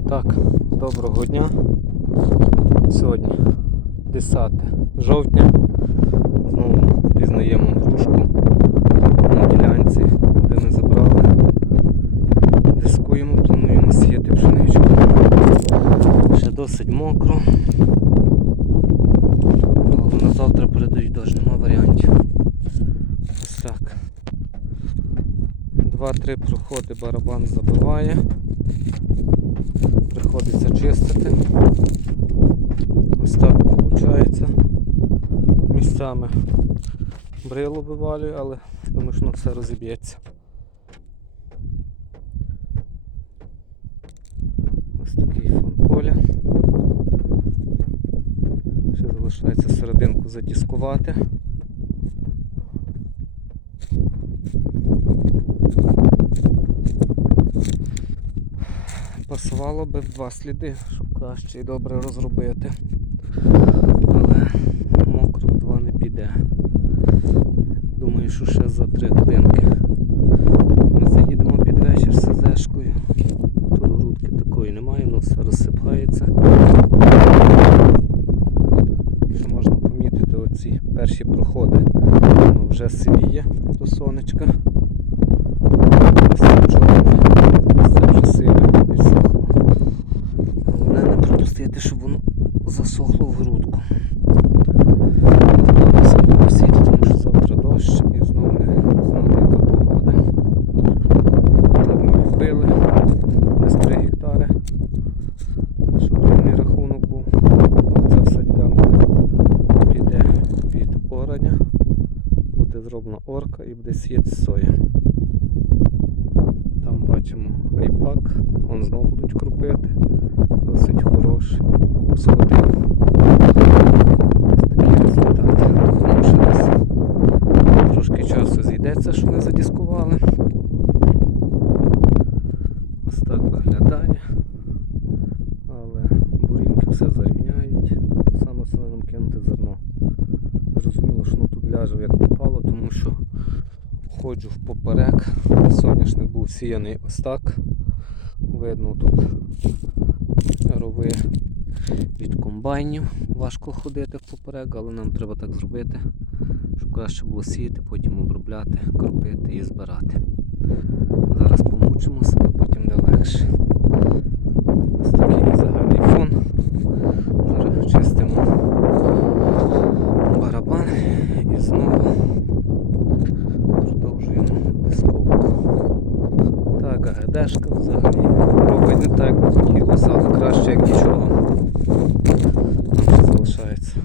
І так, доброго дня. Сьогодні 10 жовтня. Знову пізнаємо грушку на ділянці, де ми забрали. Дискуємо, плануємо сіяти пшеничку. Ще досить мокро. Але на завтра передають дощ, нема варіантів. Ось так. Два-три проходи барабан забиває. Приходиться чистити. Ось так виходить. Місцями брило вивалюю, але думаю, що воно все розіб'ється. Ось такий фон поля. Ще залишається серединку затіскувати. Пасувало би в два сліди, щоб краще і добре розробити. Але мокро в два не піде. Думаю, що ще за три годинки ми заїдемо під вечір з СЗшкою. Тут грудки такої немає, воно все розсипається. Що можна помітити оці перші проходи. Воно вже сивіє до сонечка. Не пропустити, щоб воно засохло в грудку. Тому дощ і знову не знати, яка погода. Ми відбили десь 3 гектари, щоб рівний рахунок був. Оця вся піде під орання, буде зроблена орка і буде сіяти соя. Бачимо ріпак, вон знову будуть крупити. Досить хороший. Сходив. Ось такий результат. Тому що десь трошки часу зійдеться, що ми задіскували. Ось так виглядає. Але бурінки все зарівняють. Саме основне нам кинути зерно. Зрозуміло, що воно тут ляже як попало, тому що ходжу в поперек. Соняшник був сіяний ось так. Видно тут рови від комбайнів. Важко ходити в поперек, але нам треба так зробити, щоб краще було сіяти, потім обробляти, кропити і збирати. Зараз помучимося, а потім де легше. Ось такий загальний фон. Зараз чистимо барабан і знову продовжуємо дисковку. Так, гадешка взагалі робить не так, як хотілося, але краще як нічого. Залишається